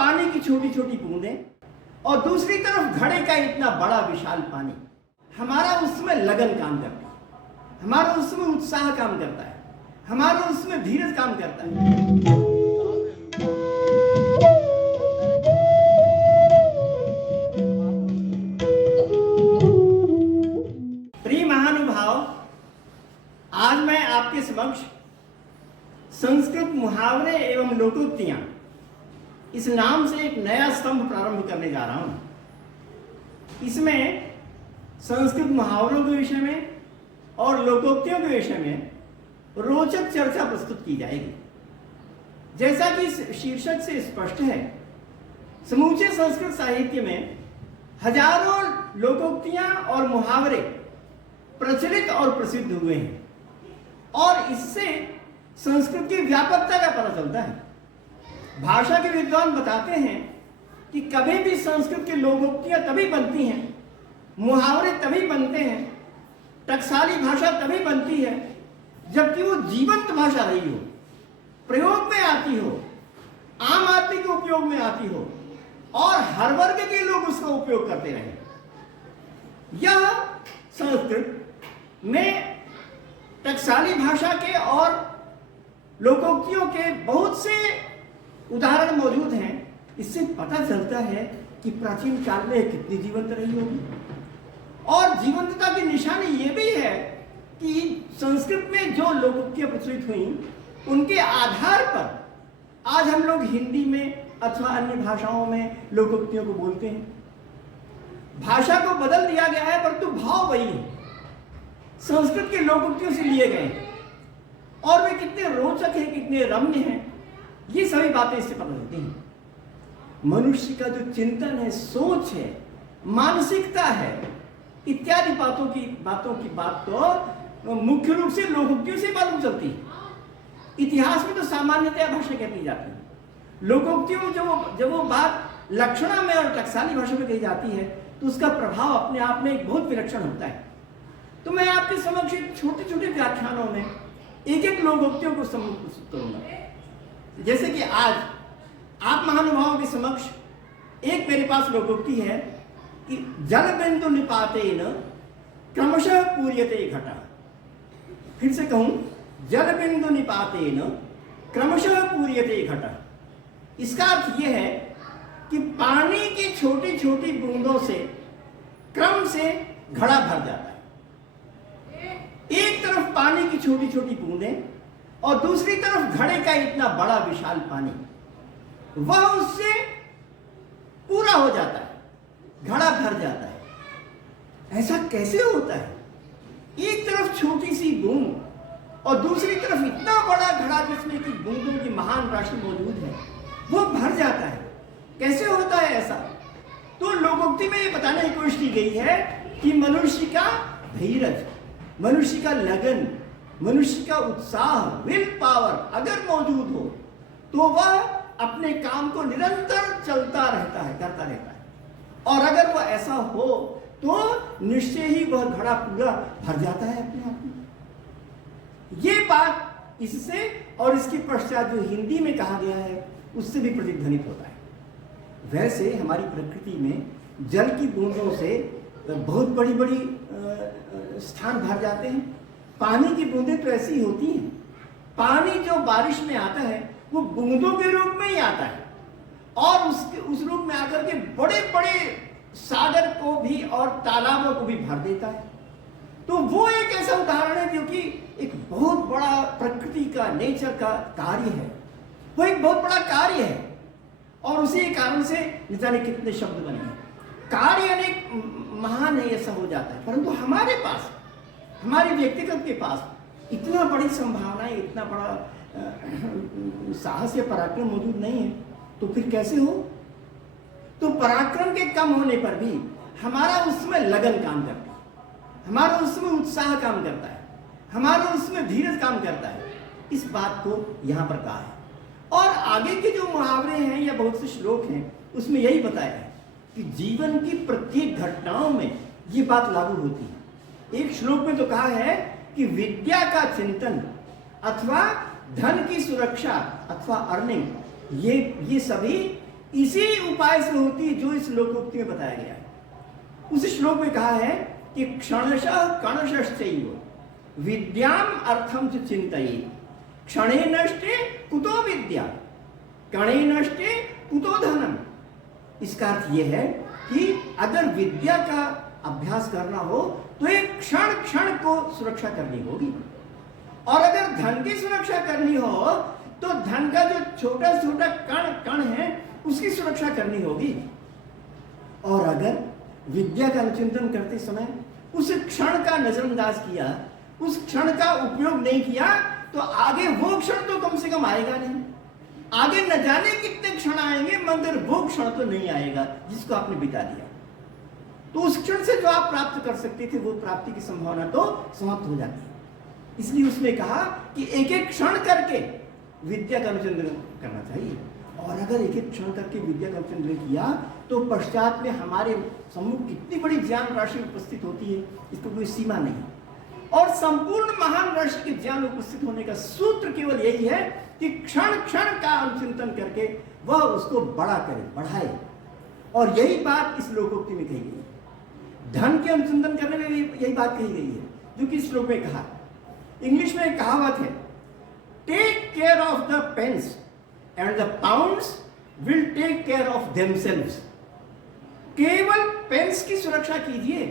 पानी की छोटी छोटी बूंदें और दूसरी तरफ घड़े का इतना बड़ा विशाल पानी। हमारा उसमें लगन काम करता है, हमारा उसमें उत्साह काम करता है, हमारा उसमें धीरज काम करता है। प्रिय महानुभाव, आज मैं आपके समक्ष संस्कृत मुहावरे एवं लोकोक्तियां इस नाम से एक नया स्तंभ प्रारंभ करने जा रहा हूं। इसमें संस्कृत मुहावरों के विषय में और लोकोक्तियों के विषय में रोचक चर्चा प्रस्तुत की जाएगी। जैसा कि शीर्षक से स्पष्ट है, समूचे संस्कृत साहित्य में हजारों लोकोक्तियां और मुहावरे प्रचलित और प्रसिद्ध हुए हैं और इससे संस्कृत की व्यापकता का पता चलता है। भाषा के विद्वान बताते हैं कि कभी भी संस्कृत की लोकोक्तियां तभी बनती हैं, मुहावरे तभी बनते हैं, टकसाली भाषा तभी बनती है जबकि वो जीवंत भाषा रही हो, प्रयोग में आती हो, आम आदमी के उपयोग में आती हो और हर वर्ग के लोग उसका उपयोग करते रहे। यह संस्कृत में टकसाली भाषा के और लोकोक्तियों के बहुत से उदाहरण मौजूद हैं। इससे पता चलता है कि प्राचीन काल में कितनी जीवंत रही होगी और जीवंतता की निशानी ये भी है कि संस्कृत में जो लोकोक्तियां प्रचलित हुई उनके आधार पर आज हम लोग हिंदी में अथवा अन्य भाषाओं में लोकोक्तियों को बोलते हैं। भाषा को बदल दिया गया है परंतु भाव वही है, संस्कृत के लोकोक्तियों से लिए गए और वे कितने रोचक हैं, कितने रम्य हैं, ये सभी बातें इससे पता चलती हैं। मनुष्य का जो चिंतन है, सोच है, मानसिकता है, इत्यादि बातों की बात तो मुख्य रूप से लोकोक्तियों से मालूम चलती है। इतिहास में तो सामान्यतया भाषा कहती जाती है, लोकोक्तियों में जब वो बात लक्षणा में और टकसाली भाषा में कही जाती है तो उसका प्रभाव अपने आप में एक बहुत विलक्षण होता है। तो मैं आपके समक्ष छोटे छोटे व्याख्यानों में एक एक लोकोक्तियों को प्रस्तुत करूंगा। जैसे कि आज आप महानुभावों के समक्ष एक मेरे पास लोकोक्ति है कि जल बिंदु निपातेन क्रमशः पूर्यते घटा। फिर से कहूं, जल बिंदु निपातेन क्रमशः पूर्यते घटा। इसका अर्थ यह है कि पानी की छोटी छोटी बूंदों से क्रम से घड़ा भर जाता है। एक तरफ पानी की छोटी छोटी बूंदें और दूसरी तरफ घड़े का इतना बड़ा विशाल पानी, वह उससे पूरा हो जाता है, घड़ा भर जाता है। ऐसा कैसे होता है? एक तरफ छोटी सी बूंद और दूसरी तरफ इतना बड़ा घड़ा जिसमें कि बूंदों की महान राशि मौजूद है, वो भर जाता है। कैसे होता है ऐसा? तो लोकोक्ति में ये बताने की कोशिश की गई है कि मनुष्य का धीरज, मनुष्य का लगन, मनुष्य का उत्साह, विल पावर अगर मौजूद हो तो वह अपने काम को निरंतर चलता रहता है, करता रहता है। और अगर वह ऐसा हो तो निश्चय ही वह घड़ा पूरा भर जाता है अपने आप में। ये बात इससे और इसके पश्चात जो हिंदी में कहा गया है उससे भी प्रतिध्वनित होता है। वैसे हमारी प्रकृति में जल की बूंदों से बहुत बड़ी बड़ी स्थान भर जाते हैं। पानी की बूंदें तो ऐसी ही होती हैं। पानी जो बारिश में आता है वो बूंदों के रूप में ही आता है और उस रूप में आकर के बड़े बड़े सागर को भी और तालाबों को भी भर देता है। तो वो एक ऐसा उदाहरण है जो कि एक बहुत बड़ा प्रकृति का, नेचर का कार्य है। वो एक बहुत बड़ा कार्य है और उसी कारण से न जाने कितने शब्द बने हैं। कार्य अनेक महान है, ऐसा हो जाता है, परंतु हमारे पास, हमारे व्यक्तिगत के पास इतना बड़ी संभावनाएं, इतना बड़ा साहस या पराक्रम मौजूद नहीं है। तो फिर कैसे हो? तो पराक्रम के कम होने पर भी हमारा उसमें लगन काम करता है, हमारा उसमें उत्साह काम करता है, हमारा उसमें धीरज काम करता है। इस बात को यहां पर कहा है। और आगे के जो मुहावरे हैं या बहुत से श्लोक हैं उसमें यही बताया है कि जीवन की प्रत्येक घटनाओं में ये बात लागू होती है। एक श्लोक में तो कहा है कि विद्या का चिंतन अथवा धन की सुरक्षा अथवा अर्निंग, ये सभी इसी उपाय से होती है जो इस लोकोक्ति में बताया गया है। उस श्लोक में कहा है कि क्षणशः कणशश्चैव विद्याम अर्थम च चिंतयेत् क्षणे नष्टे कुतो विद्या कणे नष्टे कुतो धनम। इसका अर्थ यह है कि अगर विद्या का अभ्यास करना हो तो एक क्षण क्षण को सुरक्षा करनी होगी, और अगर धन की सुरक्षा करनी हो तो धन का जो छोटा छोटा कण कण है उसकी सुरक्षा करनी होगी। और अगर विद्या का अनुचिंतन करते समय उस क्षण का नजरअंदाज किया, उस क्षण का उपयोग नहीं किया, तो आगे वो क्षण तो कम से कम आएगा नहीं। आगे न जाने कितने क्षण आएंगे मगर वो क्षण तो नहीं आएगा जिसको आपने बिता दिया। तो उस क्षण से जो आप प्राप्त कर सकते थे वो प्राप्ति की संभावना तो समाप्त हो जाती है। इसलिए उसने कहा कि एक एक क्षण करके विद्या का अनुचिंतन करना चाहिए, और अगर एक एक क्षण करके विद्या का अनुचिंतन किया तो पश्चात में हमारे सम्मुख कितनी बड़ी ज्ञान राशि उपस्थित होती है, इसको कोई सीमा नहीं। और संपूर्ण महान राशि के ज्ञान उपस्थित होने का सूत्र केवल यही है कि क्षण क्षण का अनुचिंतन करके वह उसको बड़ा करे, बढ़ाए। और यही बात इस लोकोक्ति में कही गई है। धन के अनुचिंतन करने में भी यही बात कही गई है जो कि इस श्लोक में कहा। इंग्लिश में एक कहावत है, take care of the pence and the pounds will take care of themselves. केवल पेन्स की सुरक्षा कीजिए,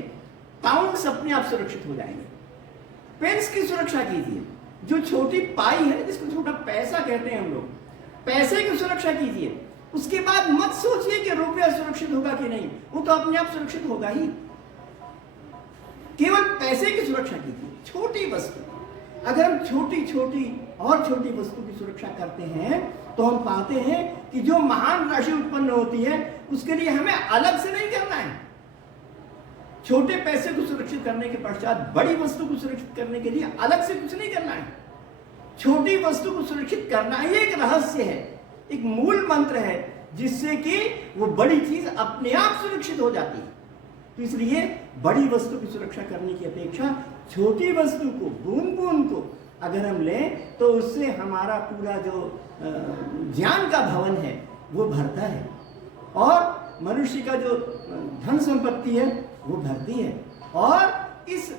पाउंड्स अपने आप सुरक्षित हो जाएंगे। पेन्स की सुरक्षा कीजिए, जो छोटी पाई है जिसको छोटा पैसा कहते हैं हम लोग, पैसे की सुरक्षा कीजिए। उसके बाद मत सोचिए कि रुपया सुरक्षित होगा कि नहीं, वो तो अपने आप सुरक्षित होगा ही। केवल पैसे की सुरक्षा कीजिए, छोटी वस्तु। अगर हम छोटी छोटी और छोटी वस्तु की सुरक्षा करते हैं तो हम पाते हैं कि जो महान राशि उत्पन्न होती है उसके लिए हमें अलग से नहीं करना है। छोटे पैसे को सुरक्षित करने के पश्चात बड़ी वस्तु को सुरक्षित करने के लिए अलग से कुछ नहीं करना है। छोटी वस्तु को सुरक्षित करना ही एक रहस्य है, एक मूल मंत्र है, जिससे कि वो बड़ी चीज अपने आप सुरक्षित हो जाती है। तो इसलिए बड़ी वस्तु की सुरक्षा करने की अपेक्षा छोटी वस्तु को, बूंद बूंद को अगर हम लें तो उससे हमारा पूरा जो ज्ञान का भवन है वो भरता है, और मनुष्य का जो धन संपत्ति है वो भरती है, और इस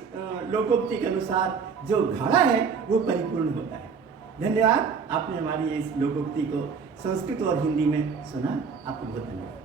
लोकोक्ति के अनुसार जो घड़ा है वो परिपूर्ण होता है। धन्यवाद, आपने हमारी इस लोकोक्ति को संस्कृत और हिंदी में सुना। आपको बहुत धन्यवाद।